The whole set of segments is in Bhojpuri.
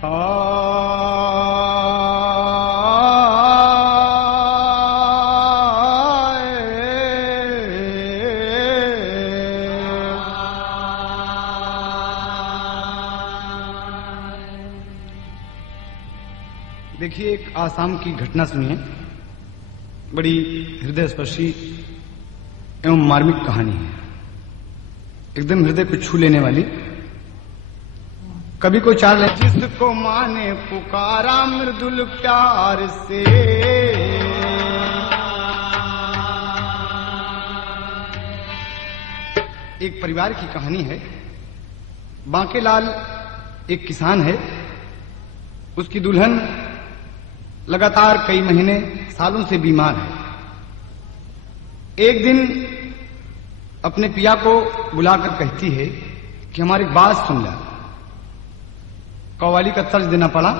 देखिए, एक आसाम की घटना सुनिए। बड़ी हृदयस्पर्शी एवं मार्मिक कहानी है, एकदम हृदय को छू लेने वाली। कभी को चार जिसको माने पुकारा मृदुल प्यार से, एक परिवार की कहानी है। बांकेलाल एक किसान है, उसकी दुल्हन लगातार कई महीने सालों से बीमार है। एक दिन अपने पिया को बुलाकर कहती है कि हमारी बात सुन ले। कव्वाली का तर्ज देना पड़ा।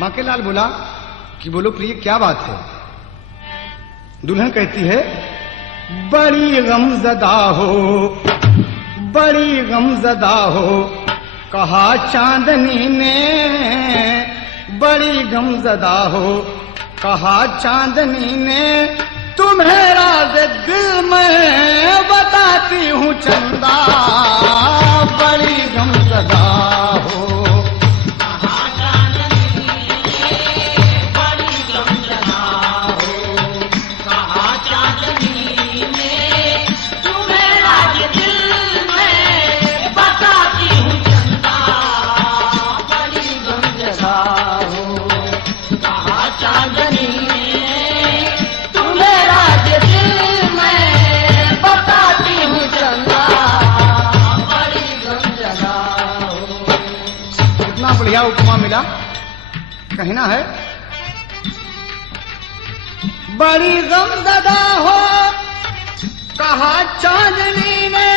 बांकेलाल बोला कि बोलो प्रिय, क्या बात है? दुल्हन कहती है, बड़ी गमज़दा हो, बड़ी गमज़दा हो, कहा चांदनी ने, बड़ी गमज़दा हो, कहा चांदनी ने, तुम्हें राज़ दिल में बताती हूँ चंदा, बड़ी गमज़दा हो। बढ़िया उपमा मिला, कहना है बड़ी गमज़दा हो, कहा चांदनी ने,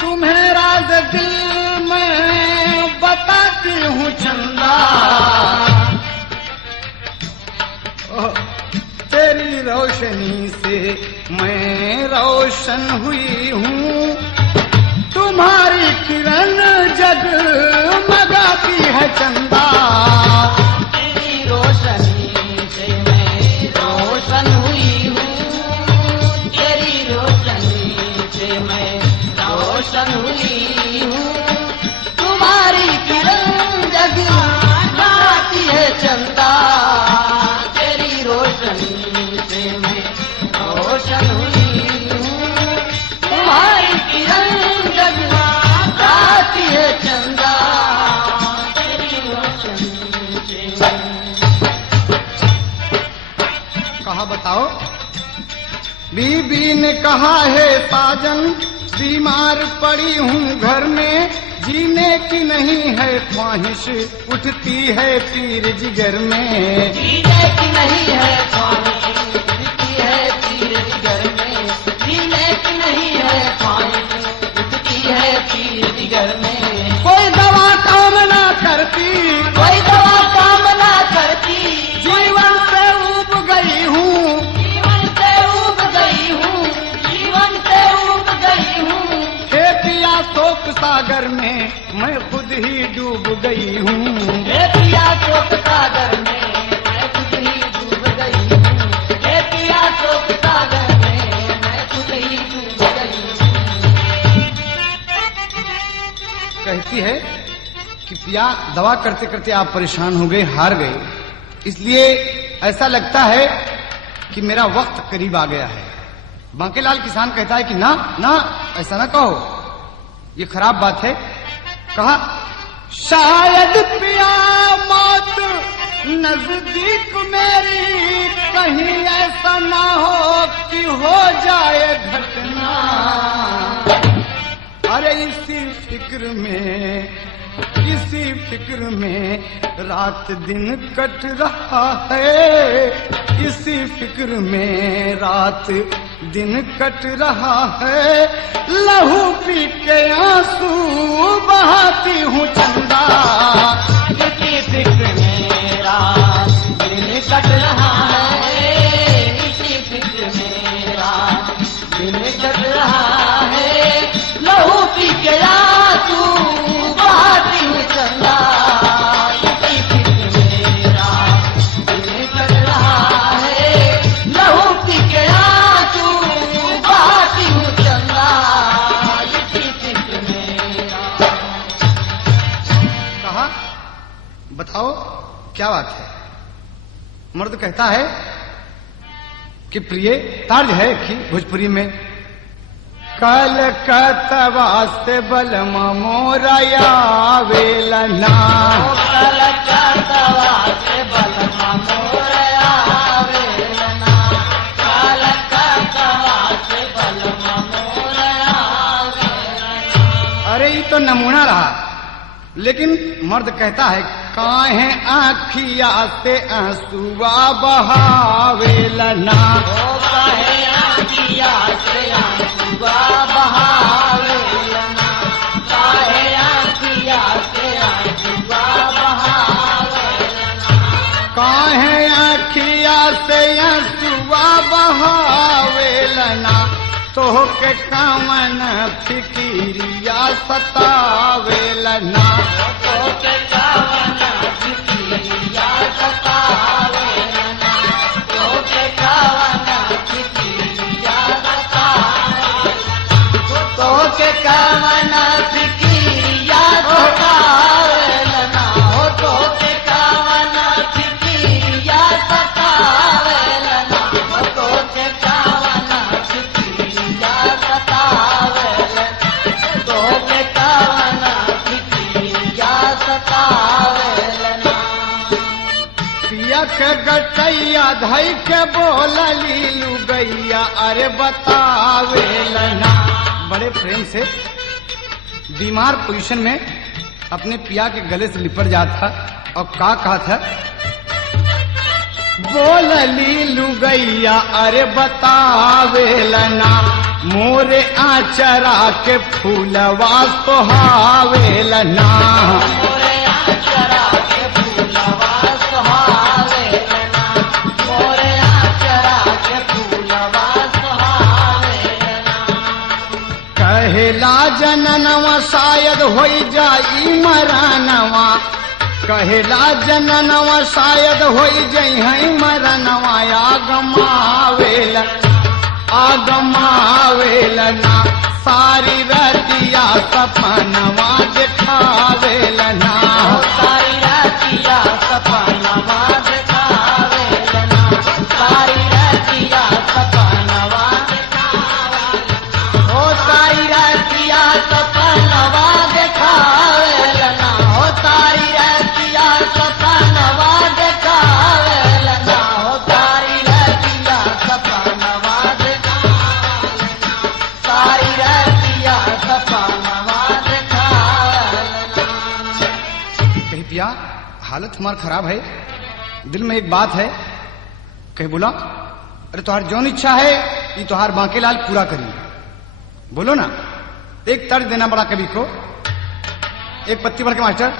तुम्हें राज़ दिल में बताती हूँ चंदा, तेरी रोशनी से मैं रोशन हुई हूँ, तुम्हारी किरण जगमगाती है चंदा, तेरी रोशनी से मैं रोशन हुई हूँ, तेरी रोशनी से मैं रोशन हुई हूँ, तुम्हारी किरण जगमगाती है चंदा, तेरी रोशनी से मैं रोशन हुई हूँ, तुम्हारी किरण जगमगाती है चंदा, तेरी रोशनी से। कहा बताओ? बीबी ने कहा है साजन, बीमार पड़ी हूँ घर में, जीने की नहीं है ख्वाहिश, उठती है पीर जिगर में, जीने की नहीं है ख्वाहिश, उठती है पीर जिगर में, जीने की नहीं है ख्वाहिश, उठती है पीर जिगर में, कोई दवा काम ना करती, कोई दवा काम ना करती, जीवन से ऊब गई हूँ, जीवन से ऊब गई हूँ, जीवन से ऊब गई हूँ, हे पिया शोक सागर में मैं खुद ही डूब गई हूँ, हे पिया शोक सागर में मैं खुद ही डूब गई हूँ, हे पिया शोक सागर में मैं खुद ही डूब गई हूँ। कहती है कि पिया दवा करते करते आप परेशान हो गए, हार गए, इसलिए ऐसा लगता है कि मेरा वक्त करीब आ गया है। बांकेलाल किसान कहता है कि ना ना, ऐसा ना कहो, ये खराब बात है। कहा शायद पिया मौत नजदीक मेरी, कहीं ऐसा ना हो कि हो जाए घटना, अरे इसी फिक्र में, इसी फिक्र में रात दिन कट रहा है, इसी फिक्र में रात दिन कट रहा है, लहू पी के आंसू बहाती हूँ चंदा, इसी फिक्र में रात दिन कट रहा है, इसी फिक्र में रात दिन कट रहा है, लहू पी बताओ क्या बात है। मर्द कहता है कि प्रिय तर्ज है कि भोजपुरी में, कलकत्ता से बलमा मोरया वेलना, कलकत्ता से बलमा मोरया वेलना, कलकत्ता से बलमा मोरया वेलना। अरे ये तो नमूना रहा, लेकिन मर्द कहता है काहे आँखिया से आंसुआ बहावेलना, काहे आँखिया से आंसुआ बहावेलना, काहे आँखिया से आंसुआ बहावेलना, काहे आँखिया से आंसुआ बहावेलना, तोहके कामन फिकिरिया सतावेलना, तोहके कामन फिकिरिया सतावेलना, तोहके कामन फिकिरिया सतावेलना, तोहके कामन फिकिरिया सतावेलना, हो तोहके कामन फिकिरिया सतावेलना, हो तोहके कामन फिकिरिया सतावेलना, तोहके कामन फिकिरिया सतावेलना। पिया के गटैया धई के बोलली लुगैया, अरे बतावेलना। बड़े प्रेम से बीमार पोजीशन में अपने पिया के गले से लिपट जाता और का कहा था, बोलली लुगैया अरे बतावेलना, मोरे आचरा के फूलवा सोहावेलना, मोरे आचरा के फूलवा सोहावेलना, मोरे आचरा के फूलवा सोहावेलना। कहेला जननवा शायद होई जाई मरनवा, कहेला जननवा शायद होई जई है मरनवा, आगमावेलना, सारी रतिया सपनवा देखावेलना, सारी रातिया सपनवा देखावेलना, सारी रातिया सपनवा देखावेलना, हो सारी रातिया सपनवा देखावेलना, हो सारी रातिया सपनवा देखावेलना, हो सारी रातिया सपनवा देखावेलना, सारी रातिया सपनवा देखावेलना। कही पिया हालत हमार खराब है, दिल में एक बात है। कही बोला अरे तुहार जौन इच्छा है ये तुहार बांकेलाल पूरा करी, बोलो ना। एक तर्ज देना बड़ा कवि को, एक पत्ती पढ़ के मास्टर।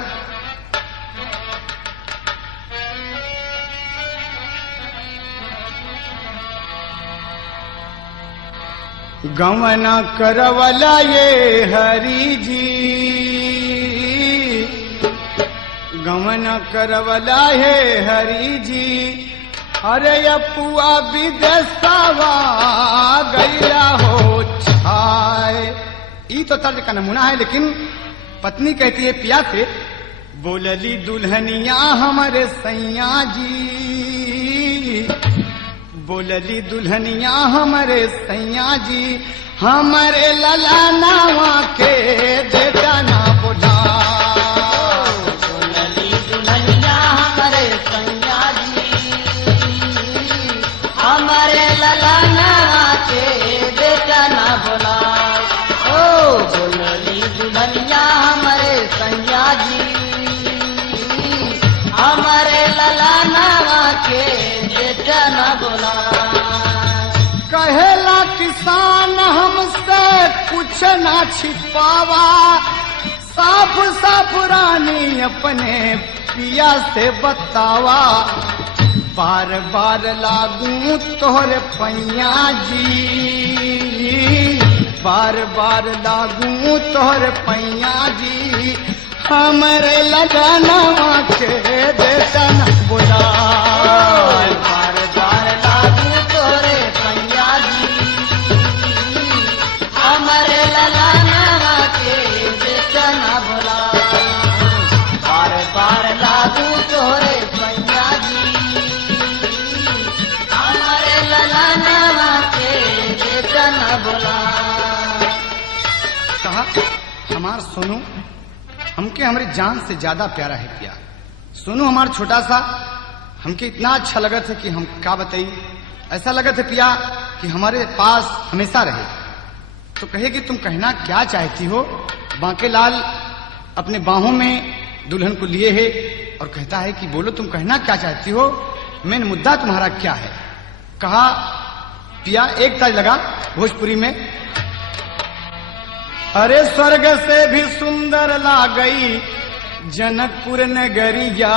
गमना करवला ये हरी जी, गमना करवला है हरी जी, अरे अपुआ विदेशवा गैया हो छाए। ई तो तर्ज का नमूना है, लेकिन पत्नी कहती है पिया से, बोलली दुल्हनिया हमारे सैया जी, बोलली दुल्हनिया हमारे सैया जी, हमारे ललनावा के बेटा ना बोला, बोलली दुल्हनिया हमारे सैया जी, हमारे ललना के बेटा ना बोला, ओ बोलली दुल्हनिया हमारे सैया जी, हमारे ललना के बेटा ना बोला। कहेला किसान हमसे कुछ ना छिपावा, साफ साफ रानी अपने पिया से बतावा, बार बार लागू तोहरे पैया जी, बार बार लागू तोहरे पैया जी, हमरे लगनवा के बेटा न बोला, बार बार लागू तोरे पैया जी, हमारे ललना के बेटा ना बोला, बार बार लागू कहा हमार सोनू हमके हमारी जान से ज्यादा प्यारा है पिया। सोनू हमार छोटा सा हमके इतना अच्छा लगा था कि हम क्या बताई, ऐसा लगा था पिया कि हमारे पास हमेशा रहे। तो कहे कि तुम कहना क्या चाहती हो। बांकेलाल अपने बाहों में दुल्हन को लिए है और कहता है कि बोलो तुम कहना क्या चाहती हो, मेन मुद्दा तुम्हारा क्या है। कहा पिया एक ताज लगा भोजपुरी में, अरे स्वर्ग से भी सुंदर ला गई जनकपुर नगरिया,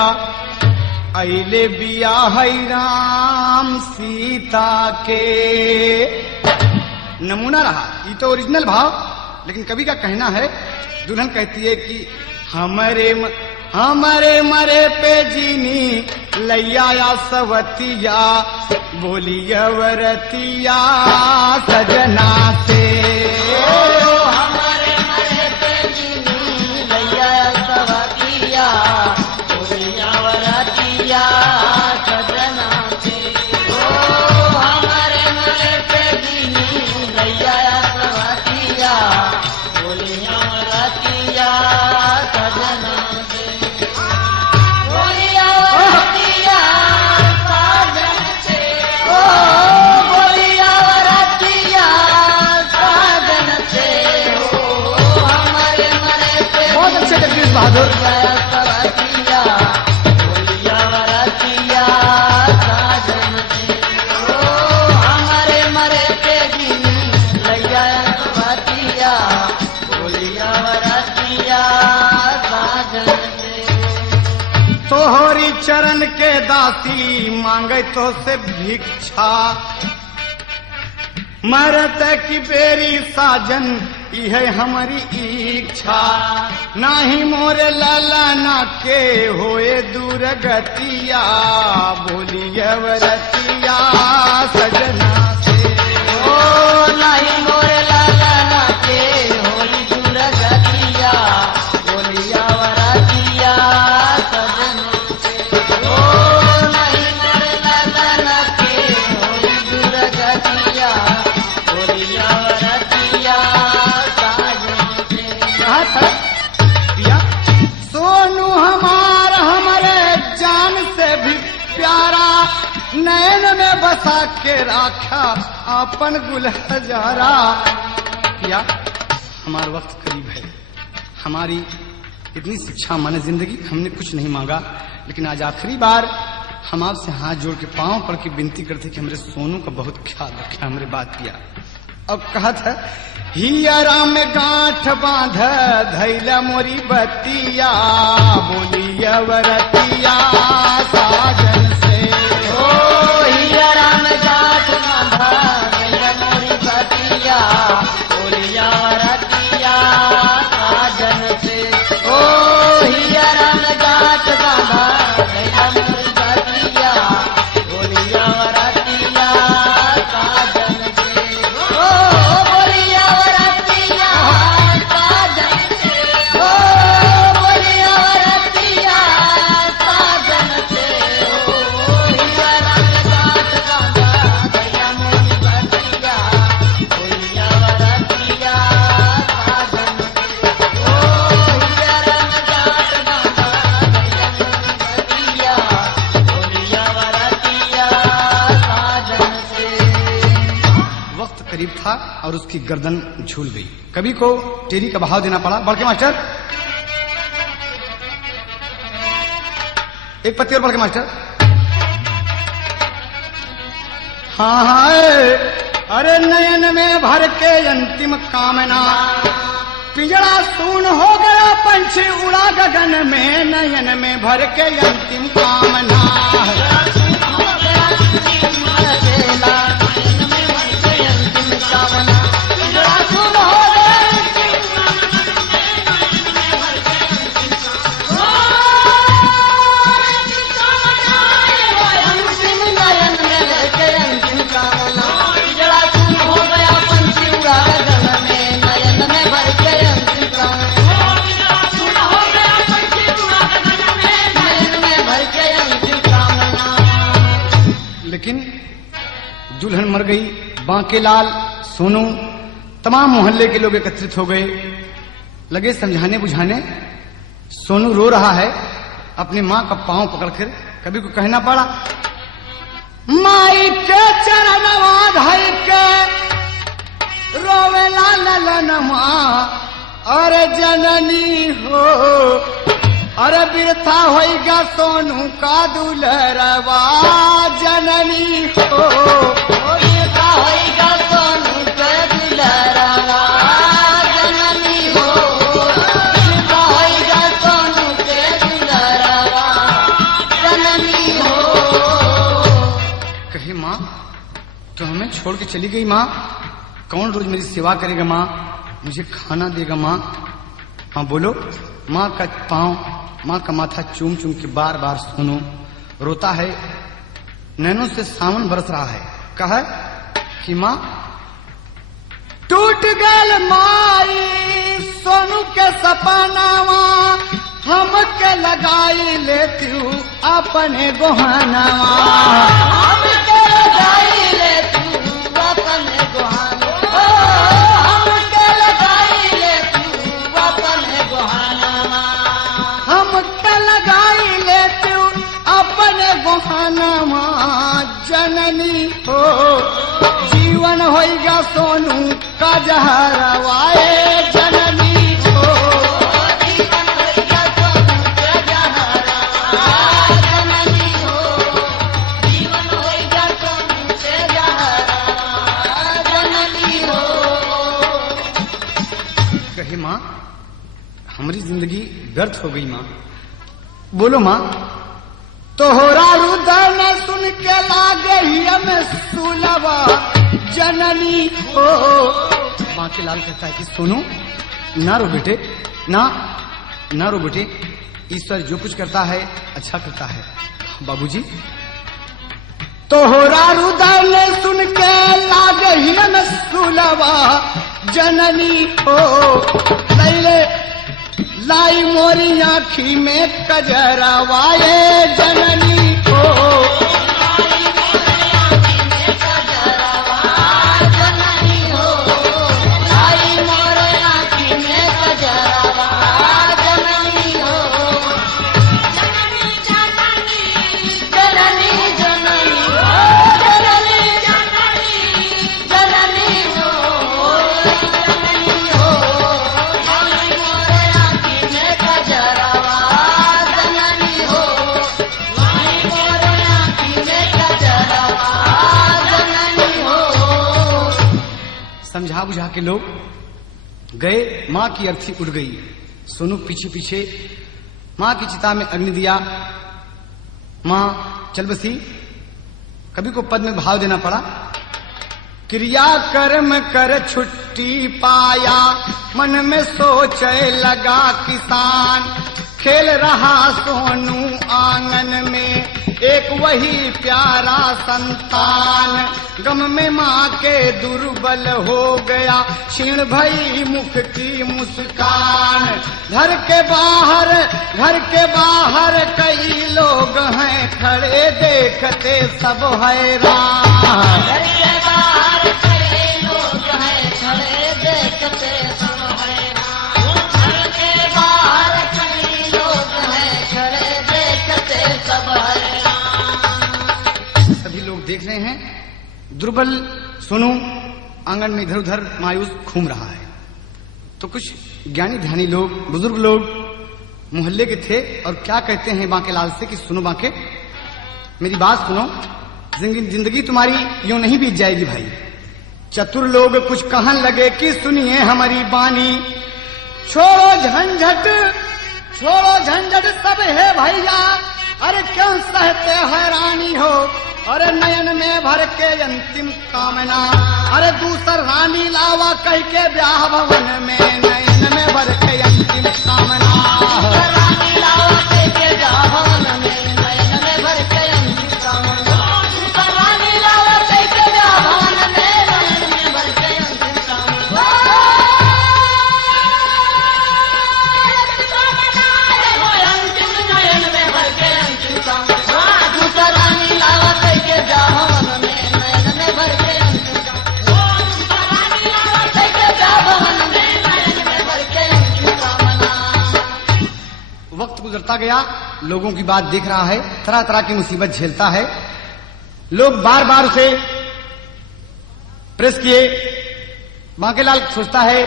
अइले बिया है राम सीता के। नमूना रहा, ये तो ओरिजिनल भाव, लेकिन कवि का कहना है, दुल्हन कहती है कि हमारे मरे पे जीनी लैया सवतिया, बोलिया वरतिया सजना से। हमारे मरे पे जीनी लैया सवतिया, बोलिया वरतिया सजना से। हमारे मरे पे जीनी लैया सवतिया, बोलिया वरतिया सजना से। बोलिया वरतिया साजन से, बोलिया वरतिया साजन से। हमारे मरे पे बहुत अच्छे जगदीश बहादुर। सवतिया, बोलिया वरतिया साजन से। हमारे मरे पे जीनी लैया सवतिया, बोलिया वरतिया साजन से। तोहरी चरण के दासी मांगे तो से भिक्षा, मरत की बेरी साजन यह हमारी इच्छा, नाही मोरे ललना के होए दूर गतिया, बोलिया वरतिया सजना से। ओ नहीं मोरे लाला के होई दूर गतिया, बोलिया वरतिया सजन से। ओ नहीं मोरे लाला के होई दूर गतिया, बोलिया वरतिया सजन से। कहा था पिया सोनू हमारे जान से भी प्यारा, नयन में बसा के राखा अपन गुल हजारा। पिया हमारा वक्त करीब है, हमारी इतनी शिक्षा माने जिंदगी, हमने कुछ नहीं मांगा, लेकिन आज आखिरी बार हम आपसे हाथ जोड़ के पांव पड़ के विनती करते कि हमारे सोनू का बहुत ख्याल रखे, हमारे बात किया। अब कहा था हियरा में गांठ बांध धैला मोरी बतिया, बोलिया वरतिया साजन से। ओ हियरा में गांठ बांधा धैला मोरी बतिया, बोलिया वरतिया साजन से। ओ हियरा में गांठ बांधा धैला मोरी बतिया, बोलिया वरतिया साजन से। ओ बोलिया वरतिया साजन से। ओ बोलिया वरतिया साजन से। ओ हियरा में गांठ बांधा धैला मोरी बतिया, बोलिया वरतिया साजन से। ओ हियरा में गांठ बांधा धैला मोरी बतिया, बोलिया वरतिया साजन से। वक्त करीब था और उसकी गर्दन झूल गई। कवि को टेरी का बहाव देना पड़ा। बड़के मास्टर एक पत्ती और, बड़के मास्टर। हाँ हाँ अरे नयन में भर के अंतिम कामना, पिंजड़ा सून हो गया पंछी उड़ा गगन में, नयन में भर के अंतिम कामना। लेकिन दुल्हन मर गई। बांकेलाल सोनू तमाम मोहल्ले के लोग एकत्रित हो गए, लगे समझाने बुझाने। सोनू रो रहा है, अपनी माँ का पांव पकड़कर कभी को कहना पड़ा, माई के चरणवा धइ के रोवेला ललनमा, अरे जननी हो, अरे बिरथा होइगा सोनू का दुलरवा, जननी हो, बिरथा होइगा सोनू का दुलरवा, जननी हो, बिरथा होइगा सोनू के दुलरवा, जननी हो। कहे माँ तो हमें छोड़ के चली गई माँ, कौन रोज मेरी सेवा करेगा माँ, मुझे खाना देगा माँ। हाँ बोलो। माँ का पांव, माँ का माथा चूम चूम के बार बार सोनू रोता है, नैनों से सावन बरस रहा है। कहा कि माँ टूट गल माई सोनू के सपनावा, हम के लगाई लेती हूँ अपने गोहानावा, हम के लगाई लेती हूँ अपने गोहानावा, हम के लगाई लेती हूँ अपने गोहानावा, हम के लगाई लेती हूँ अपने गोहानावा, जननी हो, जीवन होइगा सोनू का जहरवाए, जननी हो, जीवन होइगा सोनू का जहरवा, जननी हो, जीवन होइगा सोनू के जहरवा, जननी हो। कहे माँ हमारी जिंदगी व्यर्थ हो गई माँ। बोलो माँ। तोहरा रुदर न सुन के लागे ही हमें सुलवा, जननी हो। बांके लाल कहता है कि सोनू ना रो बेटे, ना रो बेटे, ईश्वर जो कुछ करता है अच्छा करता है। बाबूजी तोहरा रुदर ने सुन के लागे ही हमें सुलवा, जननी हो, लैले लाई मोरी आँखी में कजरवाए, जननी हो, लाई मोरे आँखी में कजरवा, जननी हो, लाई मोरे आँखी में कजरवा, जननी हो, जननी जननी जननी जननी हो, जननी जननी जननी हो, जननी हो, लाई मोरे आँखी में कजरवा, जननी हो, लाई मोरे आँखी में कजरवा, जननी हो। समझा बुझा के लोग गए। माँ की अर्थी उड़ गई। सोनू पीछे पीछे माँ की चिता में अग्नि दिया। माँ चल बसी। कभी को पद में भाव देना पड़ा, क्रिया कर्म कर छुट्टी पाया, मन में सोचे लगा किसान, खेल रहा सोनू आंगन में एक वही प्यारा संतान, गम में माँ के दुर्बल हो गया, क्षीण भई मुख की मुस्कान। घर के बाहर कई लोग हैं खड़े, देखते सब हैरान। घर के बाहर कई लोग हैं खड़े, देखते सब हैरान। घर के बाहर कई लोग हैं खड़े, देखते सब हैरान। सभी लोग देख रहे हैं, दुर्बल सोनू आंगन में इधर उधर मायूस घूम रहा है। तो कुछ ज्ञानी ध्यानी लोग, बुजुर्ग लोग मोहल्ले के थे और क्या कहते हैं बांके लाल से कि सुनो बांके, मेरी बात सुनो, जिंदगी तुम्हारी यूं नहीं बीत जाएगी भाई। चतुर लोग कुछ कहन लगे कि सुनिए हमारी बानी, छोड़ो झंझट सब है भैया, अरे क्यों सहते हैरानी हो, अरे नयन में भर के अंतिम कामना, अरे दूसर रानी लावा कह के ब्याह भवन में, नयन में भर के अंतिम कामना, रानी लावा कह के ब्याह भवन में, नयन में भर के अंतिम कामना, रानी लावा कह के ब्याह भवन में, नयन में भर के अंतिम कामना। नयन में भर के अंतिम कामना, दूसरा रानी लावा कह के ब्याह भवन में, नयन में भर के अंतिम कामना, रानी लावा कह के गुजरता गया, लोगों की बात देख रहा है, तरह तरह की मुसीबत झेलता है। लोग बार बार उसे प्रेस किए। बांकेलाल सोचता है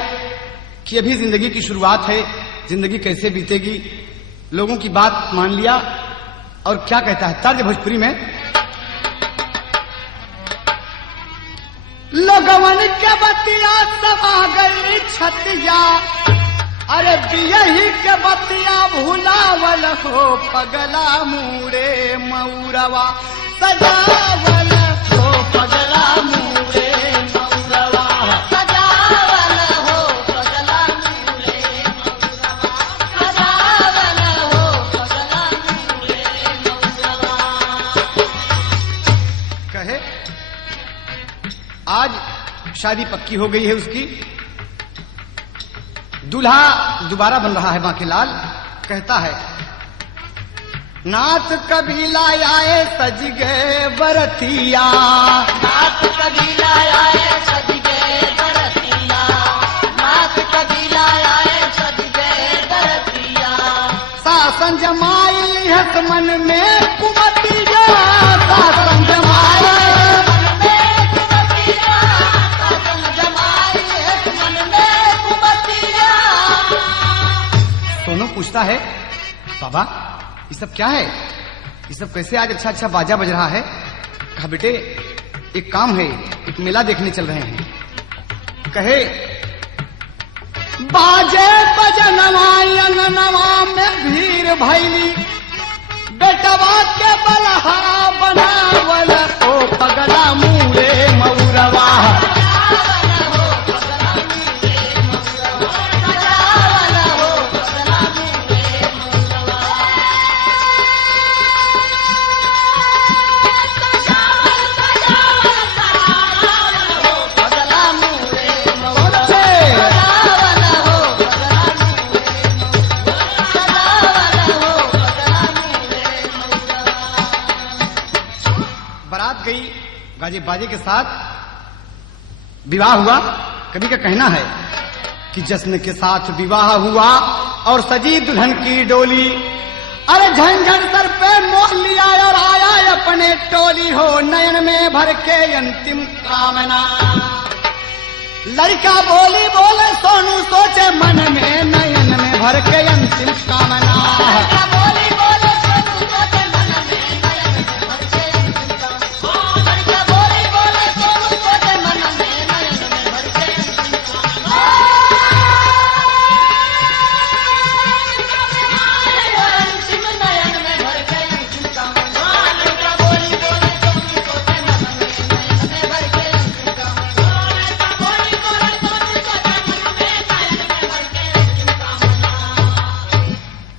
कि अभी जिंदगी की शुरुआत है, जिंदगी कैसे बीतेगी। लोगों की बात मान लिया और क्या कहता है तर्ज भोजपुरी में, लगवन के बतिया समा गई छतिया, अरे बियही के बतिया भुलावल हो पगला मूरे मऊरवा, सजावल हो पगला मूरे मऊरवा, सजावल हो पगला मूरे मऊरवा, सजावल हो पगला मूरे मऊरवा। कहे आज शादी पक्की हो गई है उसकी, दूल्हा दोबारा बन रहा है। बांकेलाल कहता है, नाथ कबीला आए सज गए बरतिया, नाथ कबीला आए सज गए बरतिया, नाथ कबीला आए सज गए बरतिया, शासन जमाइल हस मन में कुमतिया, शासन जमाइल मन में कुमतिया, शासन जमाई है मन में कुमतिया। सोनू पूछता है, बाबा ये सब क्या है, ये सब कैसे आज अच्छा अच्छा बाजा बज रहा है। कहा बेटे एक काम है, एक मेला देखने चल रहे हैं। कहे बाजे बजनवा अंगनवा में भीड़ भैली, बेटवा के बलहा बनावल ओ पगला मूरे मऊरवा, गई गाजे बाजे के साथ विवाह हुआ। कवि का कहना है कि जश्न के साथ विवाह हुआ और सजी दुल्हन की डोली, अरे झंझट सर पे मोह लिया और आया अपने टोली हो, नयन में भर के अंतिम कामना। लड़का बोली बोले सोनू सोचे मन में, नयन में भर के अंतिम कामना।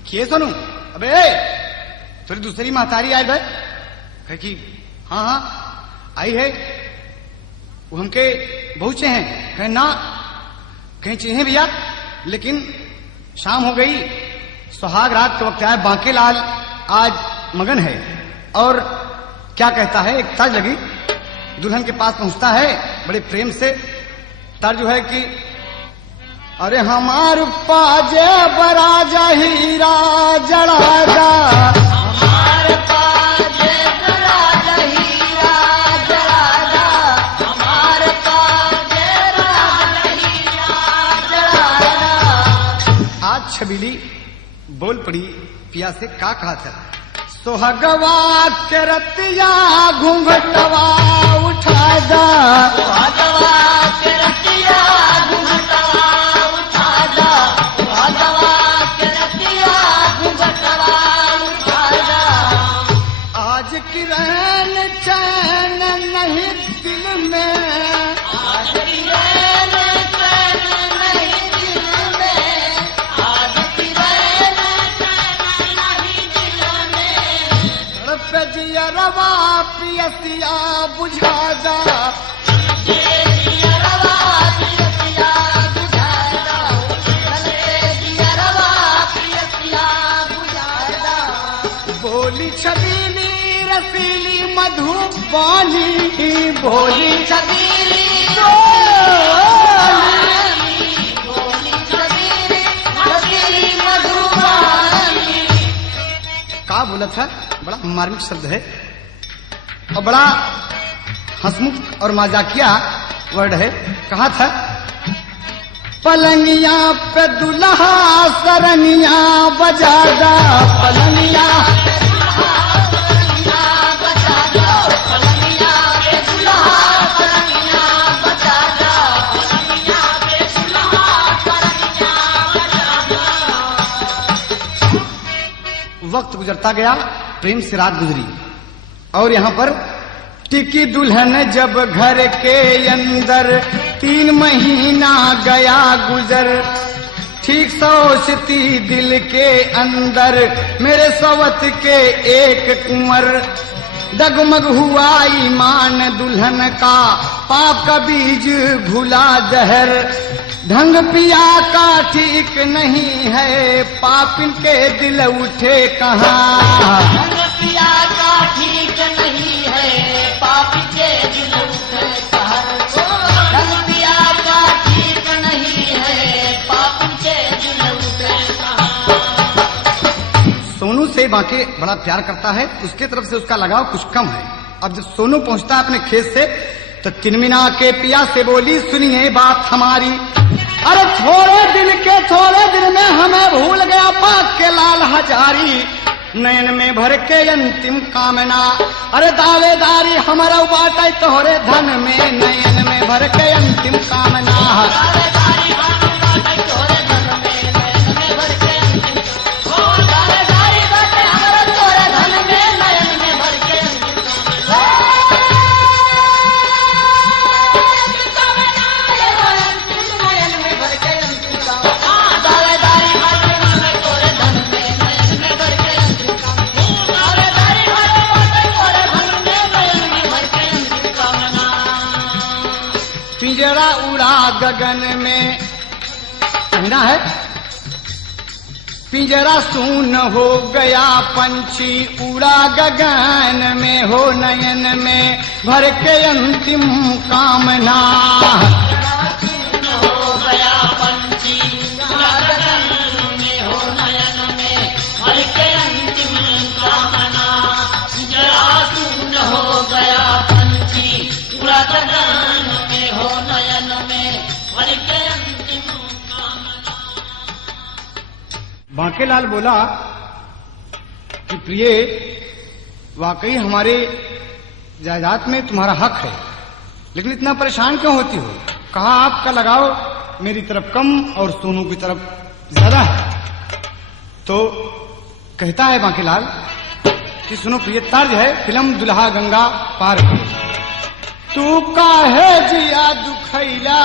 ये सुनू, अबे थोड़ी दूसरी महतारी आई भाई, कहे कि हाँ हाँ आई है, वो हमके बहुत चाहिए। कहे ना, कहीं चाहिए भैया, लेकिन शाम हो गई, सुहाग रात का वक्त आया, बांकेलाल आज मगन है। और क्या कहता है, एक तर्ज लगी, दुल्हन के पास पहुंचता है बड़े प्रेम से। तर्ज जो है कि अरे हमार पाजे बराजा हीरा जड़ाजा, हमार पाजे बराजा हीरा जड़ाजा, हमार पाजे बराजा हीरा जड़ाजा। आज छबीली बोल पड़ी पिया से, का कहा था, सोहगवा के रतिया घूंघटवा उठा जा, सुहागवा के रतिया घूंघटवा उठा जा, सुहागवा के रतिया घूंघटवा उठा जा। आज की रहन चैन नहीं दिल में, आज की रहन चैन नहीं दिल में, आज की रहन चैन नहीं दिल में। तड़प जिया रवा पियसिया बुझा जा, बोली छबीली रसीली मधुबानी, बोली छबीली बोली छबीली रसीली मधुबानी, का बोला था, बड़ा मार्मिक शब्द है और बड़ा हंसमुख और मजाकिया वर्ड है। कहा था, पलंगिया पे दुल्हा सरनिया बजादा, पलंगिया वक्त गुजरता गया, प्रेम से रात गुजरी और यहाँ पर टिकी दुल्हन जब घर के अंदर 3 महीना गया गुजर, ठीक सोचती दिल के अंदर मेरे सवत के एक कुंवर, डगमग हुआ ईमान दुल्हन का पाप का बीज घुला जहर, ढंग पिया का ठीक नहीं है पापिन के दिल उठे कहाँ, ढंग पिया का ठीक नहीं है पापी के दिल उठे कहाँ, ढंग पिया का ठीक नहीं है पापी के दिल उठे कहाँ। सोनू से बाकी बड़ा प्यार करता है, उसके तरफ से उसका लगाव कुछ कम है। अब जब सोनू पहुंचता है अपने खेत से तो तिनमिना के पिया से बोली, सुनिए बात हमारी, अरे थोड़े दिन में हमें भूल गया पाक के लाल हजारी, नयन में भर के अंतिम कामना, अरे दावेदारी हमारा बाटा तोहरे धन में, नयन में भर के अंतिम कामना, दावेदारी हमारा तोहरे धन में, नयन में भर के अंतिम, ओ दावेदारी बाटे हमारा तोहरे धन में, नयन में भर के पिंजरा उड़ा गगन में, कहना है पिंजरा सून हो गया पंछी उड़ा गगन में, हो नयन में भर के अंतिम कामना, हो गया पंछी उड़ा गगन में, हो नयन में भर के अंतिम कामना, जरा सून हो गया पंछी उड़ा गगन में, हो नयन में भर के अंतिम कामना। बांकेलाल बोला कि प्रिय, वाकई हमारे जायदाद में तुम्हारा हक है, लेकिन इतना परेशान क्यों होती हो? कहा आपका लगाव मेरी तरफ कम और सोनू की तरफ ज्यादा है। तो कहता है बांकेलाल कि सुनो प्रिय, तर्ज है फिल्म दुल्हा गंगा पार की, तू काहे जिया दुखैला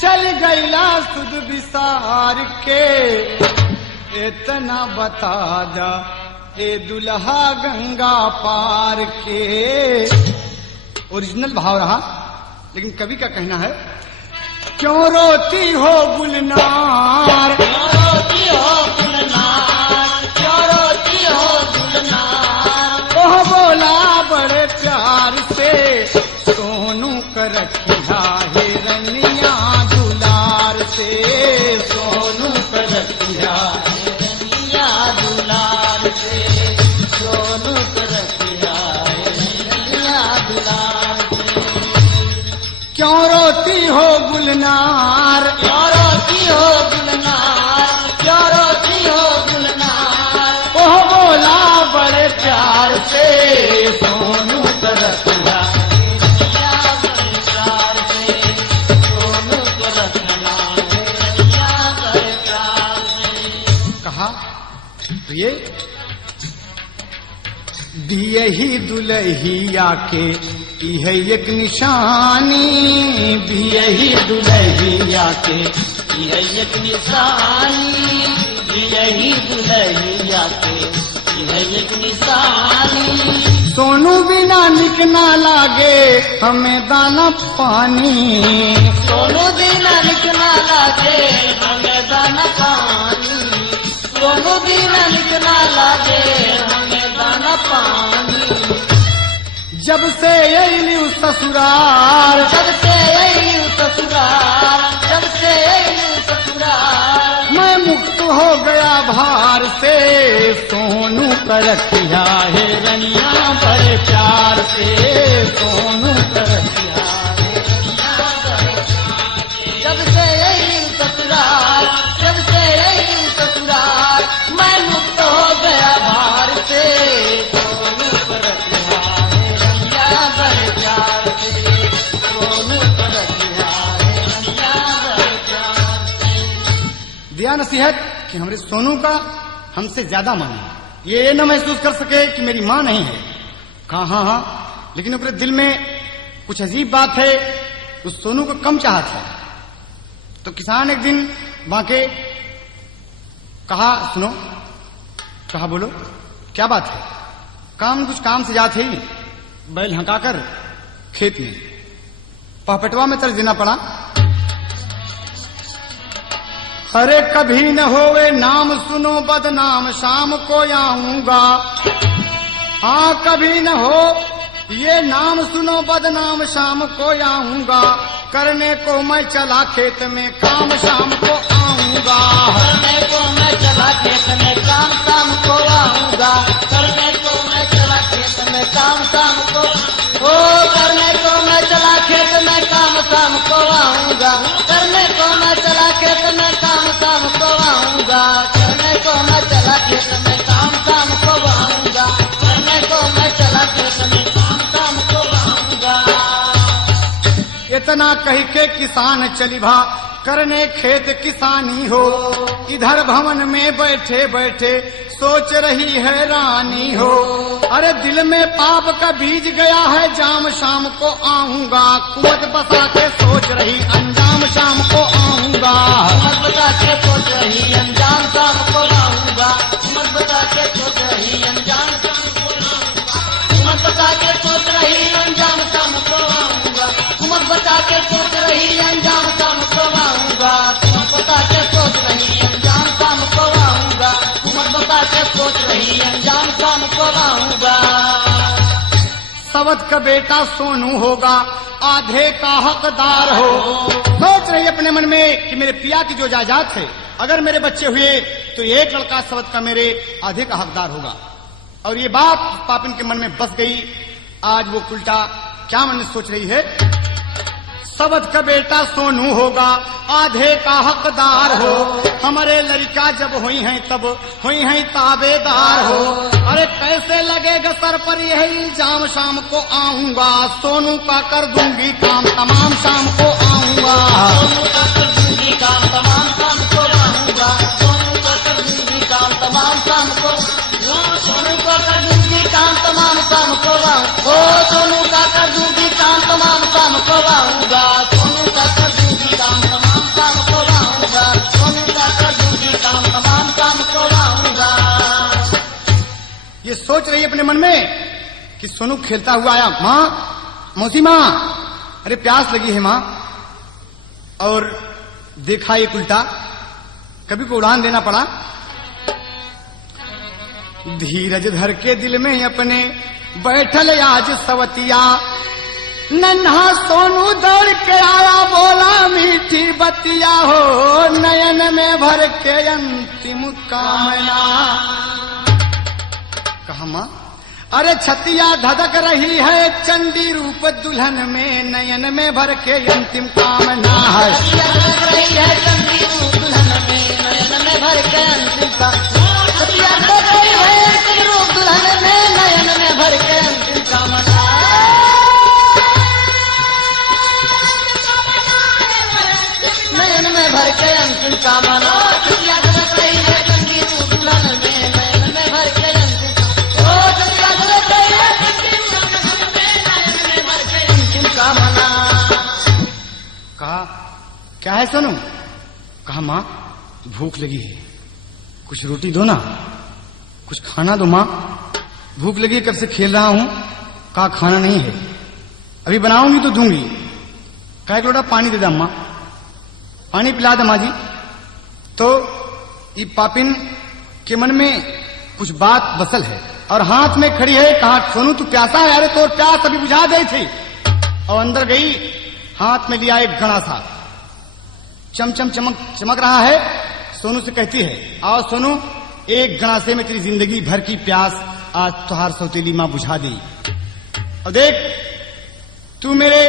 चल गईला सुध विसार के, इतना बता जा ए दुल्हा गंगा पार के। ओरिजिनल भाव रहा, लेकिन कवि का कहना है, क्यों रोती हो गुलनार, क्यों रोती हो गुलनार, क्यों रोती हो गुलनार, ओह बोला बड़े प्यार से सोनू कर रखिया हिरनिया दुलार से, सोनू कर रखिया हिरनिया दुलार से, सोनू कर रखिया हिरनिया दुलार से। क्यों रोती हो गुलनार, क्यों रोती हो गुलनार, क्यों रोती हो गुलनार, ओह बोला बड़े प्यार से सोनू कर रखिया हिरनिया दुलार से, सोनू कर रखिया हिरनिया दुलार से। कहा ये दिए ही दुल्हिया के यह एक निशानी, दिए ही दुल्हिया के यह एक निशानी, यही दुल्हिया के यह एक निशानी, सोनू बिना निक ना लागे हमें दाना पानी, सोनू बिना निकना लागे हमें दाना पानी, सोनू बिना निकना लागे हमें दाना पानी। जब से यही ससुराल, जब से यही ससुराल, जब से यही ससुराल, मैं मुक्त हो गया भार से सोनू कर रखिया है रनिया बड़े प्यार से, सोनू कर रखिया है रनिया बड़े प्यार से। जब से यही ससुराल, जब से यही ससुराल, मैं मुक्त हो गया भार से, सोनू कर रखिया है रनिया बड़े प्यार से, सोनू कर रखिया है रनिया बड़े प्यार से। दिया नसीहत कि हमारे सोनू का हमसे ज्यादा मन है, ये न महसूस कर सके कि मेरी माँ नहीं है। कहा हाँ हाँ, लेकिन अपने दिल में कुछ अजीब बात है, उस सोनू को कम चाहत है। तो किसान एक दिन बांके कहा, सुनो, कहा बोलो क्या बात है। काम कुछ काम से जाते ही बैल हंकाकर खेत में पहपटवा में तरस देना पड़ा। अरे कभी न होवे नाम सुनो बदनाम, शाम को आऊंगा। हाँ कभी न हो ये नाम सुनो बदनाम, शाम को आऊंगा। करने को मैं चला खेत में काम, शाम को आऊंगा। करने को मैं चला खेत में काम, शाम को आऊंगा। करने को मैं चला खेत में काम, शाम को, ओ करने को मैं चला खेत में काम, शाम को आऊंगा। करने को मैं चला खेत में काम, शाम को आऊंगा। करने को मैं चला खेत में काम, शाम को आऊंगा। करने को मैं चला खेत में काम, शाम को आऊंगा। इतना कह के किसान चली भा करने खेत किसानी हो। इधर भवन में बैठे बैठे सोच रही है रानी हो। अरे दिल में पाप का बीज गया है जाम, शाम को आऊंगा। कुवत बसा के सोच रही अंजाम, शाम को आऊंगा। मत बता के सोच रही अंजाम, शाम को आऊंगा। मत बता के सोच रही अंजाम, शाम को आऊंगा। मत बता के सोच रही अंजाम, शाम को आऊंगा। मत बता के सोच रही अंजाम, शाम को आऊंगा। मत बता के सोच रही अंजाम, शाम को आऊंगा। मत बता के सोच रही अंजाम, शाम को आऊंगा। सवत का बेटा सोनू होगा, आधे का हकदार हो। सोच रही अपने मन में कि मेरे पिया की जो जायदाद है, अगर मेरे बच्चे हुए तो एक लड़का सवत का मेरे आधे का हकदार होगा। और ये बात पापिन के मन में बस गई। आज वो उल्टा क्या मन में सोच रही है, सवत का बेटा सोनू होगा, आधे का हकदार हो। हमारे लड़का जब हुई हैं तब हुई हैं ताबेदार हो। अरे कैसे लगेगा सर पर यह इल्जाम, शाम को आऊंगा। सोनू का कर दूंगी काम तमाम, शाम को आऊंगा। सोनू का कर दूंगी काम तमाम, शाम को आऊंगा। सोनू का कर दूंगी काम तमाम, शाम को, सोनू का कर दूंगी काम तमाम, शाम को आऊंगा। ओ सोनू का कर दूंगी काम तमाम, शाम को आऊंगा। सोनू का कर दूंगी काम तमाम, शाम को आऊंगा। सोनू का कर दूंगी काम तमाम, शाम को आऊंगा। ये सोच रही अपने मन में कि सोनू खेलता हुआ आया। माँ, मौसी माँ, अरे प्यास लगी है माँ। और देखा एक उल्टा, कभी को उड़ान देना पड़ा। धीरज धर के दिल में अपने बैठल आज सवतिया। नन्हा सोनू दौड़ के आया, बोला मीठी बतिया हो। नयन में भर के अंतिम कामना। कहा माँ, अरे छतिया धधक रही है चंडी रूप दुल्हन में। नयन में भर के अंतिम कामना है। धधक रही है चंडी रूप दुल्हन में, नयन में भर के अंतिम कामना। छतिया धधक रही है चंडी रूप दुल्हन में, नयन में भर के अंतिम कामना। नयन में भर के अंतिम कामना। छतिया धधक रही है चंडी रूप दुल्हन में, नयन में भर के अंतिम कामना। ओ छतिया धधक रही है चंडी रूप दुल्हन में, नयन में भर के अंतिम कामना। कहा क्या है सोनू? कहा माँ, भूख लगी है, कुछ रोटी दो ना, कुछ खाना दो माँ। भूख लगी, कब से खेल रहा हूँ। कहा खाना नहीं है, अभी बनाऊंगी तो दूंगी। कहा एक लोटा पानी दे दे अम्मा, पानी पिला दे माँ जी। तो ये पापिन के मन में कुछ बात बसल है और हाथ में खड़ी है। कहा सोनू तू प्यासा है? अरे तोर प्यास अभी बुझा गई थी। और अंदर गई, हाथ में लिया एक घड़ा सा, चमचम चमक रहा है। सोनू से कहती है, आओ सोनू एक गणासे में तेरी जिंदगी भर की प्यास आज तुहार सौतेली मां बुझा दी। और देख, तू मेरे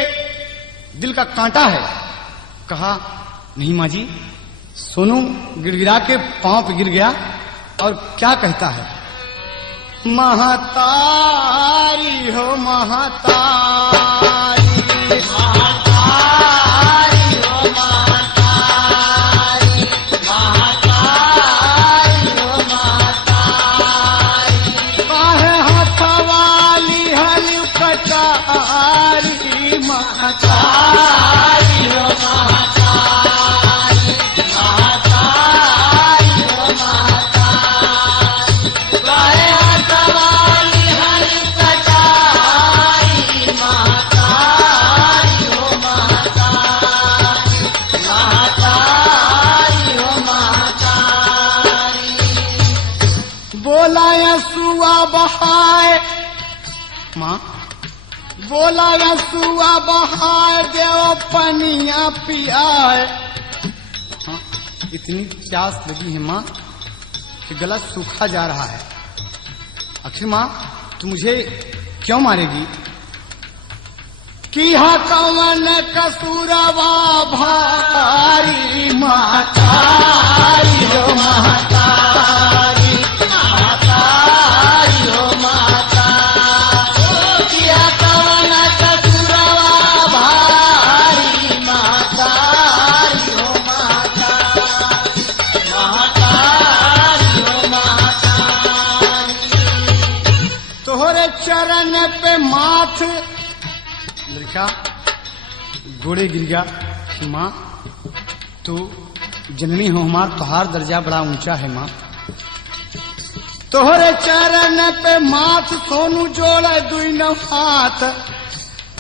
दिल का कांटा है। कहा नहीं मां जी। सोनू गिड़गिड़ा के पांव पे गिर गया और क्या कहता है, महतारी हो महतारी, महतारी हो महतारी, महतारी हो महतारी, काहे हथवाली हली कटारी, महतारी हो महतारी, महतारी हो महतारी, काहे हथवाली हली कटारी, महतारी हो महतारी, महतारी हो महतारी। बोला यसुआ बहाए मां, बोला यसुआ बहाए देव पनिया पियाए। हाँ, इतनी प्यास लगी है मां कि गला सूखा जा रहा है। आखिर मां तू मुझे क्यों मारेगी? किया कौन कसूरवा भारी, महतारी हो महतारी, महतारी हो महतारी, किया कौन कसूरवा भारी, महतारी हो महतारी, महतारी हो महतारी। तोहरे चरण पे माथ लड़का घोड़े गिर गया कि मां तू जननी हो हमार, तुहार दर्जा बड़ा ऊंचा है मां। तोहरे चरण पे माथ सोनू जोड़े दुई न हाथ,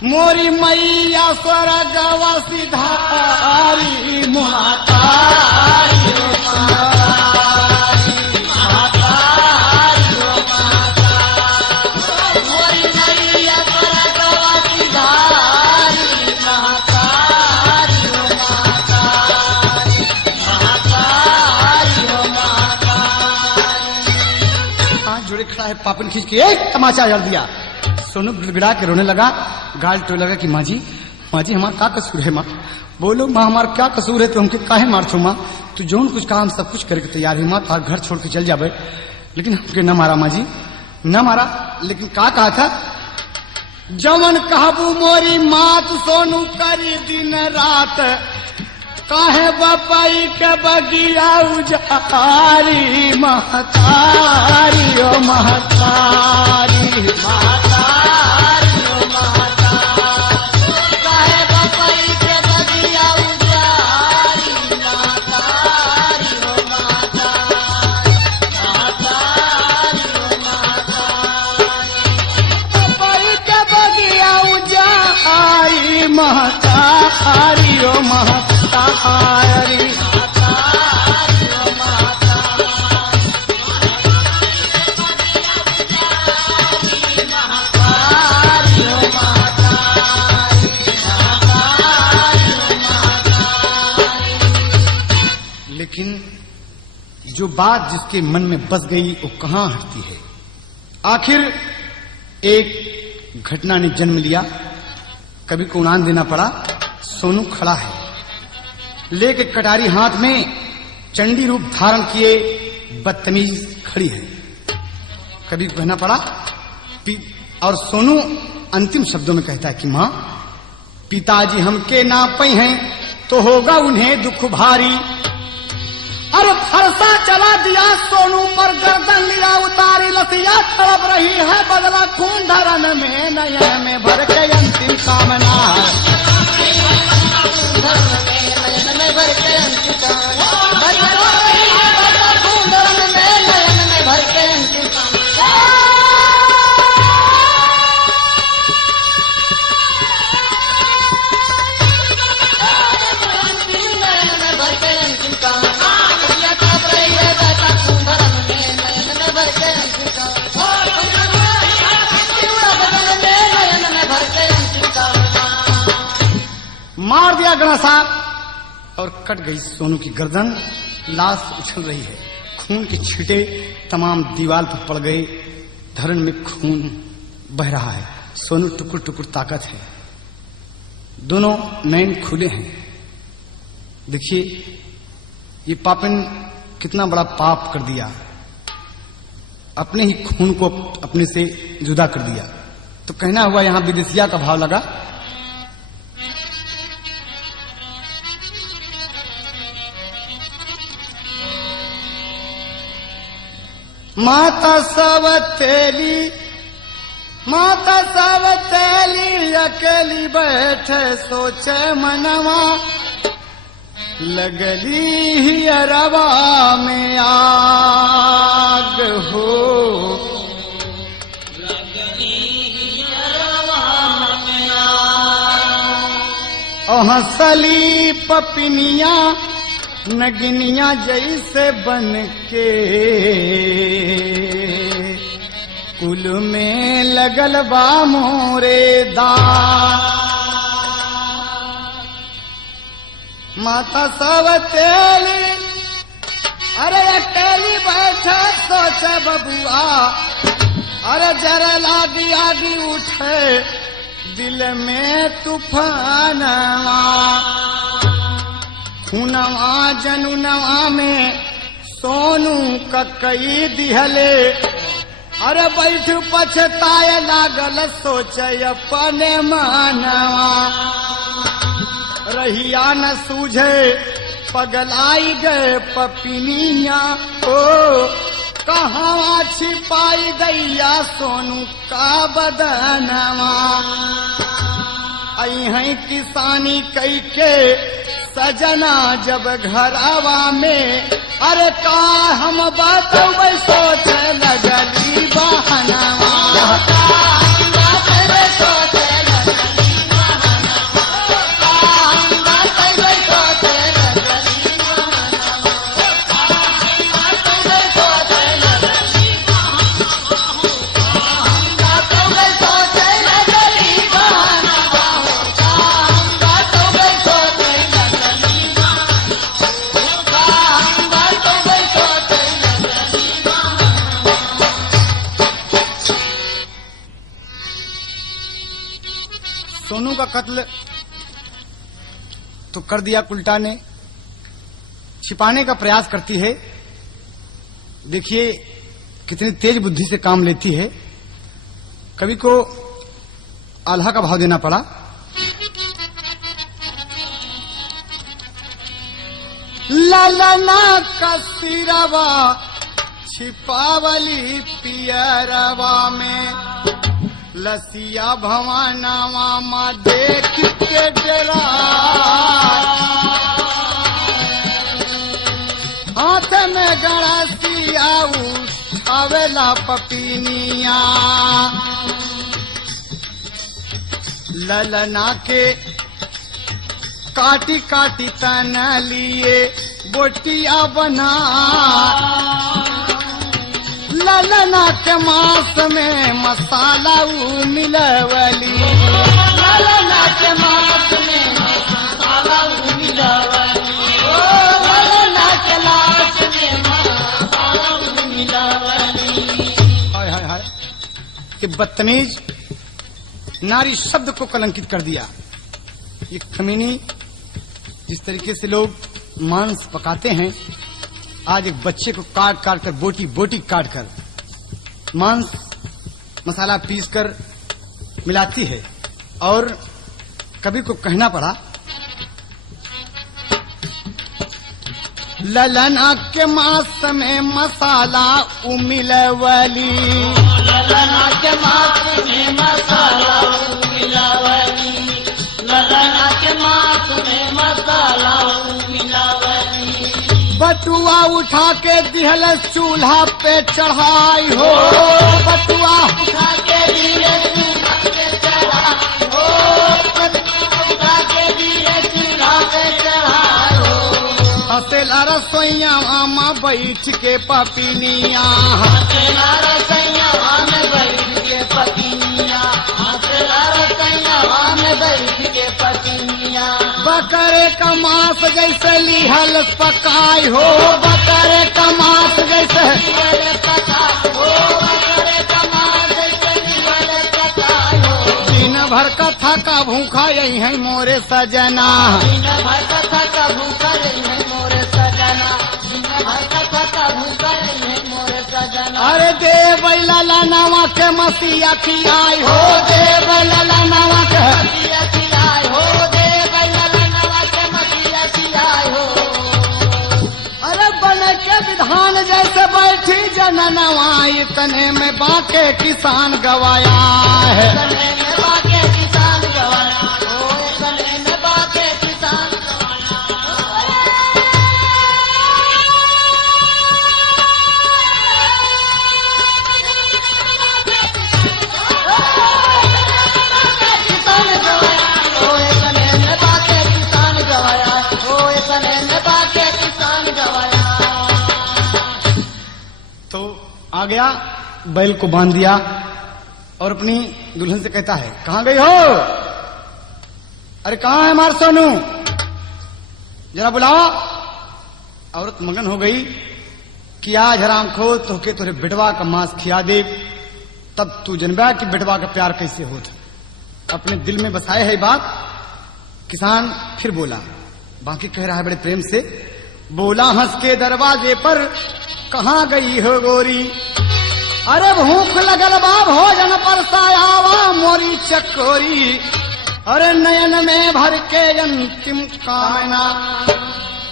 मोरी मैया स्वर्गवा सिधारी, महतारी हो महतारी, महतारी हो महतारी, मोरी मैया स्वर्गवा सिधारी, महतारी हो महतारी, महतारी हो महतारी। हाथ जोड़े खड़ा है, पापन खींच के एक तमाचा जड़ दिया। सोनू गिड़गिड़ा के रोने लगा, गाल टोने लगा कि माँ जी हमारा क्या कसूर है माँ? बोलो माँ हमारा क्या कसूर है? तो हमके काहे मारथो माँ? तू जौन कुछ कहा हम सब कुछ करके तैयार है माँ, तार घर छोड़ के चल जाबे, लेकिन हमके न मारा माँ जी, न मारा। लेकिन का कहा था, जवन कहबू मोरी मात सोनू करी दिन रात, काहे बपाई के बगिया उजारी, महतारी ओ महतारी, महतारी ओ महतारी, काहे बपाई के बगिया उजारी, महतारी ओ महतारी, महतारी ओ महतारी, बपाई के बगिया उजारी, महतारी ओ महतारी, महतारी ओ महतारी, महतारी ओ महतारी, महतारी ओ महतारी। लेकिन जो बात जिसके मन में बस गई वो कहां हटती है। आखिर एक घटना ने जन्म लिया, कभी को उड़ान देना पड़ा। सोनू खड़ा है, लेके कटारी हाथ में चंडी रूप धारण किए बदतमीज खड़ी है। कभी कहना पड़ा और सोनू अंतिम शब्दों में कहता है कि मां पिताजी हमके ना पई हैं तो होगा उन्हें दुख भारी। अरे फरसा चला दिया सोनू पर, गर्दन लिया उतारी, लसिया तड़प रही है बदला खून धरन में, नयन में भर के अंतिम कामना, मार दिया गणासा और कट गई सोनू की गर्दन। लाश उछल रही है, खून के छींटे तमाम दीवार पर पड़ गए। धरण में खून बह रहा है। सोनू टुकुर टुकुर ताकत है। दोनों नैन खुले हैं। देखिए ये पापन कितना बड़ा पाप कर दिया, अपने ही खून को अपने से जुदा कर दिया। तो कहना हुआ यहां विदेशिया का भाव लगा। माता सवतेली अकेली बैठे सोचे मनवा, लगली ही अरवा में आग हो, हंसली पपिनिया नगिनिया जैसे बन के, कुल में लगल बा मोरे दाग। माता सवतेली अरे अकेली बैठे सोचे बबुआ, अरे जरा लागी आगी उठे दिल में तूफानवा, खूनवा जनुनवा में सोनू कई दिहले, अरे बैठ पछताए लागल सोचे अपने मनवा, रहिया न सूझे पगलाई गए पपिनिया, ओ कहाँ छिपाई गैया सोनू का बदनवा, आई है किसानी कई के सजना जब घरवा में, अरे का हम बात सोचे लगली बहनवा, सोनू का कत्ल तो कर दिया कुल्टा ने, छिपाने का प्रयास करती है। देखिए कितनी तेज बुद्धि से काम लेती है। कवि को आल्हा का भाव देना पड़ा। ललना का सिरवा छिपावली पियरवा में, लसिया भवानावा माँ देख के डरा, हाथ में गणसिया उठावेला पपीनिया, ललना के काटी काटी तन लिए बोटिया बना, ललना के मांस में मसाला मिलवली, ललना के मांस में मसाला मिलवली, ललना के लाश में मसाला मिलवली। हाय हाय हाय कि बदतमीज नारी शब्द को कलंकित कर दिया। ये कमीनी जिस तरीके से लोग मांस पकाते हैं, आज एक बच्चे को काट काट कर बोटी बोटी काट कर मांस मसाला पीस कर मिलाती है। और कवि को कहना पड़ा, ललना के मांस में मसाला उमिलवली, ललना के मांस में मसाला उमिलवली, ललना के मांस में मसाला उमिलवली। बटुआ उठा के दिहल चूल्हा पे चढ़ाई हो, बटुआ उठा के दिहल चूल्हा पे चढ़ाई हो, बटुआ उठा के दिहल चूल्हा पे चढ़ाई हो। हसेला रसोइया आमा बैठ के पपीनिया, हसेला रसोइया आमा बैठ के पपीनिया, हसेला रसोइया आमा बैठ के पपीनिया। बकरे का मांस जैसे लिहल पकाई हो, बकरे का मांस जैसे भूखा यही है मोरे सजना। दिन भर कथा का भूखा यही है मोरे सजना। दिन भर कथा का भूखा यही है मोरे सजना। अरे दे बैला नवा के मसीहा खियाई हो, दे बैला नवा के मसीहा खियाई हो, दे बैला नवा के मसीहा खियाई हो। अरे बन के विधान जैसे बैठी जननवा, इतने में बाके किसान गवाया है। इतने में बाके किसान गवाया हो, इतने में बाके किसान तो आ गया, बैल को बांध दिया और अपनी दुल्हन से कहता है, कहाँ गई हो? अरे कहाँ है हमारा सोनू, जरा बुलाओ। औरत मगन हो गई कि आज हराम खो तो के तुरे बिटवा का मांस खिया दे, तब तू जनबा कि बिटवा का प्यार कैसे होता। अपने दिल में बसाए है बात। किसान फिर बोला, बाकी कह रहा है बड़े प्रेम से, बोला हंस के दरवाजे पर, कहाँ गई हो गोरी? अरे भूख लगल बा भोजन पर सायावा मोरी चकोरी। अरे नयन में भर के अंतिम कामना,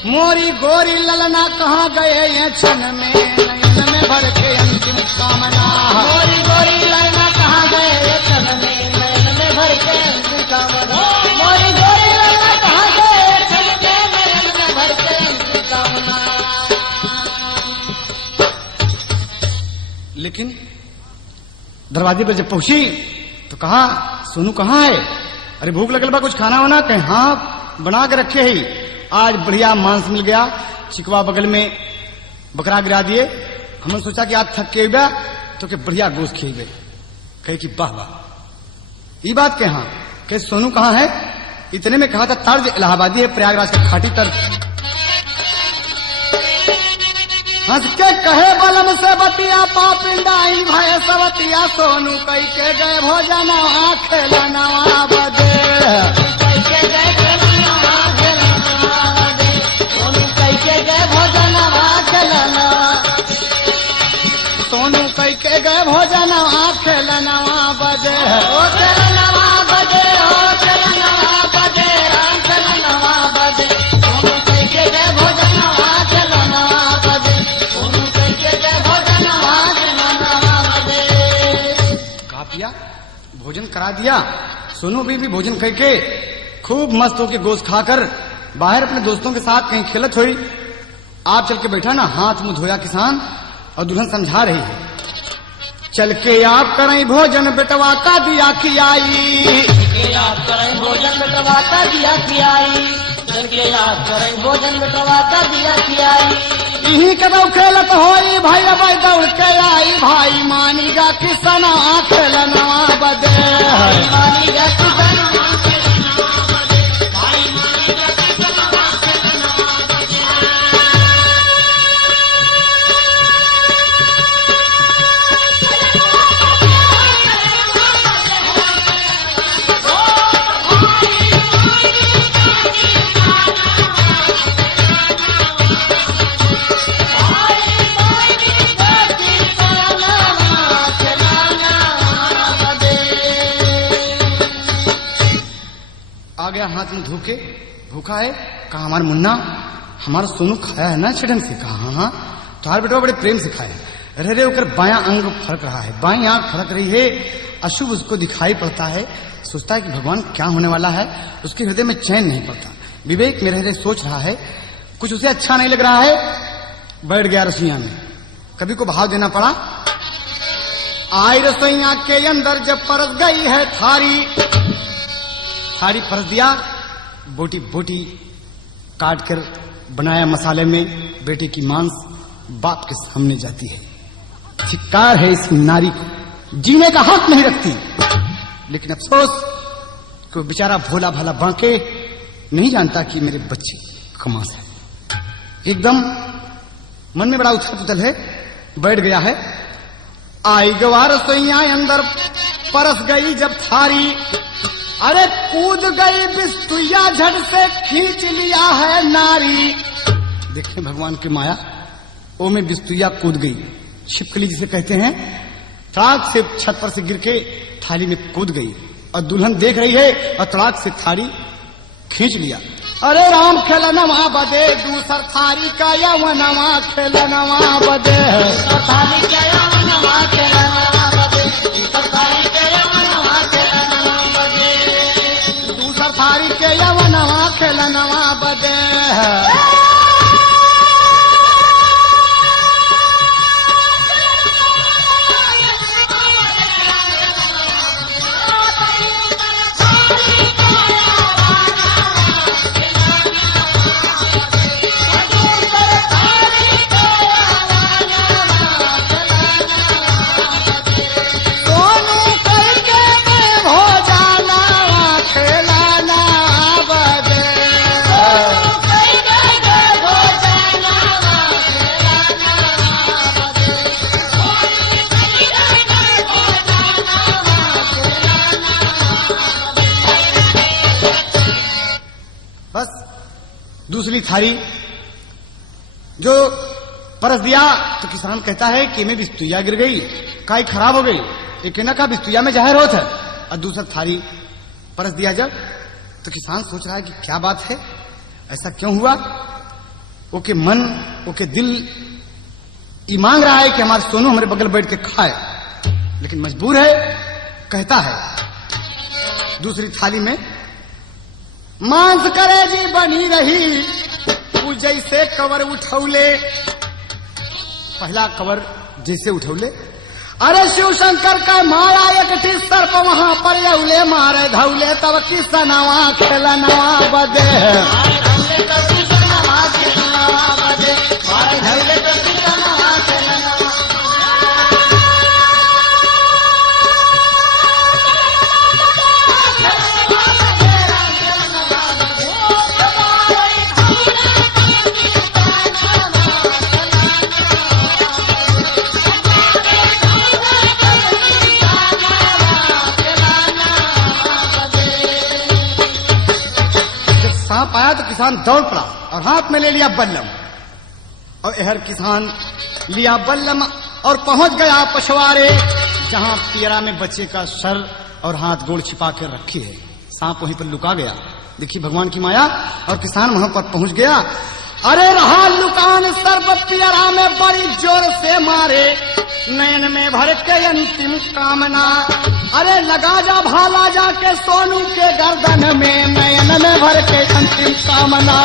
मोरी गोरी ललना कहाँ गए ये क्षण में? नयन में भर के अंतिम कामना, मोरी गोरी ललना कहाँ गए ये क्षण में? नयन में भर के अंतिम कामना, मोरी गोरी ललना कहाँ गए ये क्षण में? नयन में भर के अंतिम कामना। लेकिन दरवाजे पर जब पहुंची तो कहा, सोनू कहाँ है? अरे भूख लगल बा, कुछ खाना वाना? कहे हाँ बना के रखे ही, आज बढ़िया मांस मिल गया, चिकवा बगल में बकरा गिरा दिए। हमने सोचा कि आज थक के बा तो के बढ़िया गोश्त खिए गए। कहे कि वाह वाह, ये बात कहा कि सोनू कहाँ है? इतने में कहा था तर्ज इलाहाबादी है, प्रयागराज का खाटी तर्ज। हंस के कहे बलम से बतिया पापिंडाई भय सवतिया, सोनू कई के गए भोजन खेलनवा बदे। कई के गए खेलनवा बदे, सोनू कई के गए भोजनवा खेलनवा। सोनू कई के गए भोजन खेलनवा बदे, ओ खेलनवा बदे, ओ खेलनवा बदे, राम खेलनवा बदे। सोनू कई के गए भोजनवा खेलनवा बदे, सोनू कई के गए भोजनवा खेलनवा बदे। खा पिया भोजन करा दिया। सोनू भी भोजन करके खूब मस्त होके गोश्त खाकर बाहर अपने दोस्तों के साथ कहीं खेलत हुई। आप चल के बैठा ना, हाथ मुंह धोया किसान, और दुल्हन समझा रही है, चल के आप करें भोजन बेटवा का दिया खियाई। के याद करें भोजन बेटवा का दिया खियाई, चल के याद करें भोजन बेटवा का दिया खियाई। यही कदम खेलत होई भाई, अब दौड़ के आई भाई, मानीगा किसना खेलनवा बदे। मानीगा किसना आ गया हाथ में धो के, भूखा है? कहा हमारा मुन्ना, हमारा सोनू खाया है ना छठन से? कहा हाँ, तुम्हारे बेटा बड़े प्रेम से खाया। रह रहे होकर बायां अंग फड़क रहा है, बाई आंख फड़क रही है, अशुभ उसको दिखाई पड़ता है। सोचता है कि भगवान क्या होने वाला है, उसके हृदय में चैन नहीं पड़ता। विवेक में रह रहे सोच रहा है, कुछ उसे अच्छा नहीं लग रहा है। बैठ गया रसोईया में, कभी को भाव देना पड़ा। आई रसोईया के अंदर जब परस गई है थारी, थारी परस दिया, बोटी बोटी काट कर बनाया मसाले में, बेटे की मांस बाप के सामने जाती है। धिक्कार है इस नारी को, जीने का हक नहीं रखती। लेकिन अफसोस कि बेचारा भोला भाला बांके नहीं जानता कि मेरे बच्चे कमास है। एकदम मन में बड़ा उथल पुथल है, बैठ गया है। आई गवा रसोईया अंदर परस गई जब थारी, अरे कूद गई बिस्तुया झट से खींच लिया है नारी। देखिए भगवान की माया, ओ में बिस्तुया कूद गई, छिपकली जिसे कहते हैं, तड़ाक से छत पर से गिर के थाली में कूद गई और दुल्हन देख रही है और तड़ाक से थाली खींच लिया। अरे राम खेलनवा बदे दूसर थारी का यवनवा खेलनवा बदे, थाली के यवनवा खेलनवा बदे, दूसर थाली के यवनवा खेलनवा बदे, दूसर थारी के यवनवा खेलनवा बदे। बस दूसरी थाली जो परस दिया तो किसान कहता है कि मैं बिस्तुया गिर गई, काई खराब हो गई, एक ना का बिस्तुया में जहर होता है। और दूसरा थाली परस दिया जब तो किसान सोच रहा है कि क्या बात है, ऐसा क्यों हुआ। ओके मन, ओके दिल ये मांग रहा है कि हमारे सोनू हमारे बगल बैठ के खाए, लेकिन मजबूर है। कहता है दूसरी थाली में मांस करेजी बनी रही, तू जैसे कवर उठौले, पहला कवर जैसे उठौले। अरे शिव शंकर का मारा एक सर्प वहां पर यौले मारे धौले, तब किसनवा खेलनवा बदे, सांप आया तो किसान दौड़ पड़ा और हाथ में ले लिया बल्लम, और यहर किसान लिया बल्लम और पहुंच गया पछवाड़े, जहां पियरा में बच्चे का सर और हाथ गोड़ छिपा कर रखी है। सांप वहीं पर लुका गया। देखिए भगवान की माया, और किसान वहां पर पहुंच गया। अरे रहा लुकान सर्प पियरा में बड़ी जोर से मारे, नयन में भर के अंतिम कामना। अरे लगा जा भाला जाके सोनू के गर्दन में, नयन में भर के अंतिम कामना।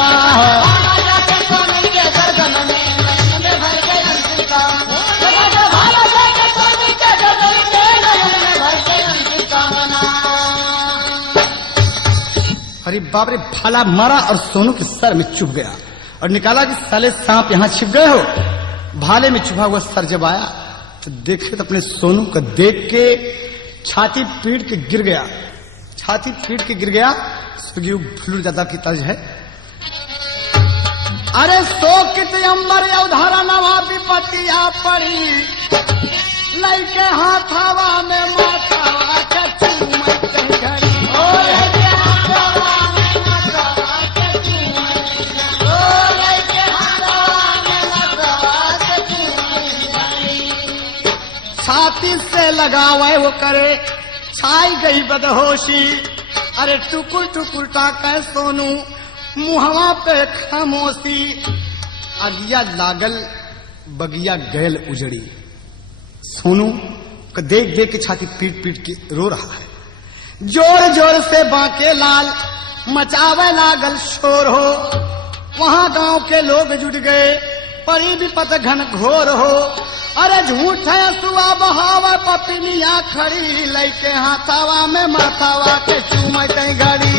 अरे बाप रे, भाला मारा और सोनू के सर में चुभ गया और निकाला कि साले सांप यहाँ छिप गए हो। भाले में छुपा हुआ सर जब आया तो देखे तो अपने सोनू को देख के छाती पीट के गिर गया, छाती पीट के गिर गया। फुलूर दादा की तर्ज है। अरे सो कित अंबर उधारा नवा विपतिया पड़ी, लैके हाथ हवा में माथावा के चूमत घड़ी। छाती से लगावे वो करे, छाई गई बदहोशी। अरे टुकुर टुकुर टाके सोनू मुहवा पे खामोशी। अगिया लागल बगिया गैल उजड़ी, सोनू को देख देख के छाती पीट पीट के रो रहा है। जोर जोर से बांके लाल मचावे लागल शोर हो, वहां गांव के लोग जुट गए, परी विपत घन घोर हो। अरे झूठ है सुआ बहावा पपिनिया खड़ी, लैके हाथावा में माथावा के चूमत घड़ी।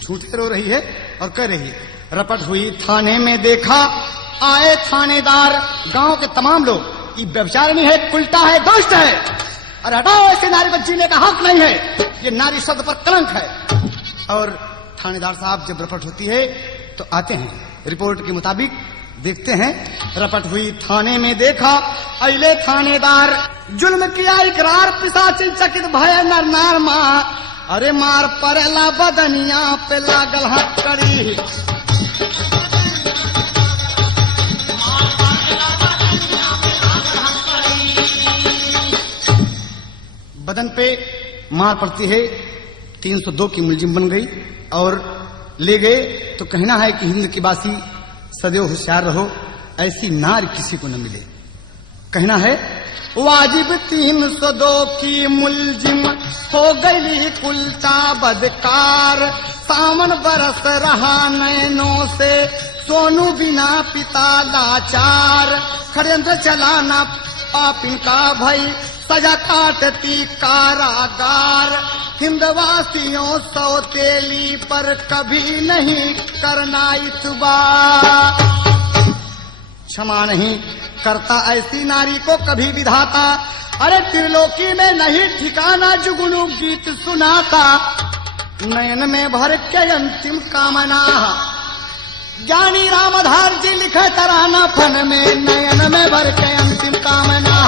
झूठे रो रही है और कह रही है। रपट हुई थाने में देखा आए थानेदार, गांव के तमाम लोग, ये व्यभिचारिणी है, उल्टा है, दुष्ट है, अरे हटाओ, ऐसे नारी को जीने का हक नहीं है, ये नारी शब्द पर कलंक है। और थानेदार साहब जब रपट होती है तो आते हैं। रिपोर्ट के मुताबिक देखते हैं। रपट हुई थाने में देखा अइले थानेदार, जुल्म किया इकरार पिशाचिन चकित भय नर नार माँ। अरे मार परेला बदनिया पे लागल हथकड़ी, बदन पे मार पड़ती है। 302 की मुलजिम बन गई और ले गए। तो कहना है कि हिंद की बासी सदैव होशियार रहो, ऐसी नार किसी को न मिले। कहना है वाजिब 302 की मुलजिम हो गई कुलचा बदकार। सावन बरस रहा नैनों से सोनू बिना पिता लाचार। षड्यंत्र चलाना पापिन का भई सजा काटती कारागार। हिंदवासियों सौतेली पर कभी नहीं करना इतबार। क्षमा नहीं करता ऐसी नारी को कभी विधाता। अरे त्रिलोकी में नहीं ठिकाना जुगनू गीत सुनाता। नयन में भर के अंतिम कामना, ज्ञानी रामधार जी लिखे तराना फन में। नयन में भर के अंतिम कामना,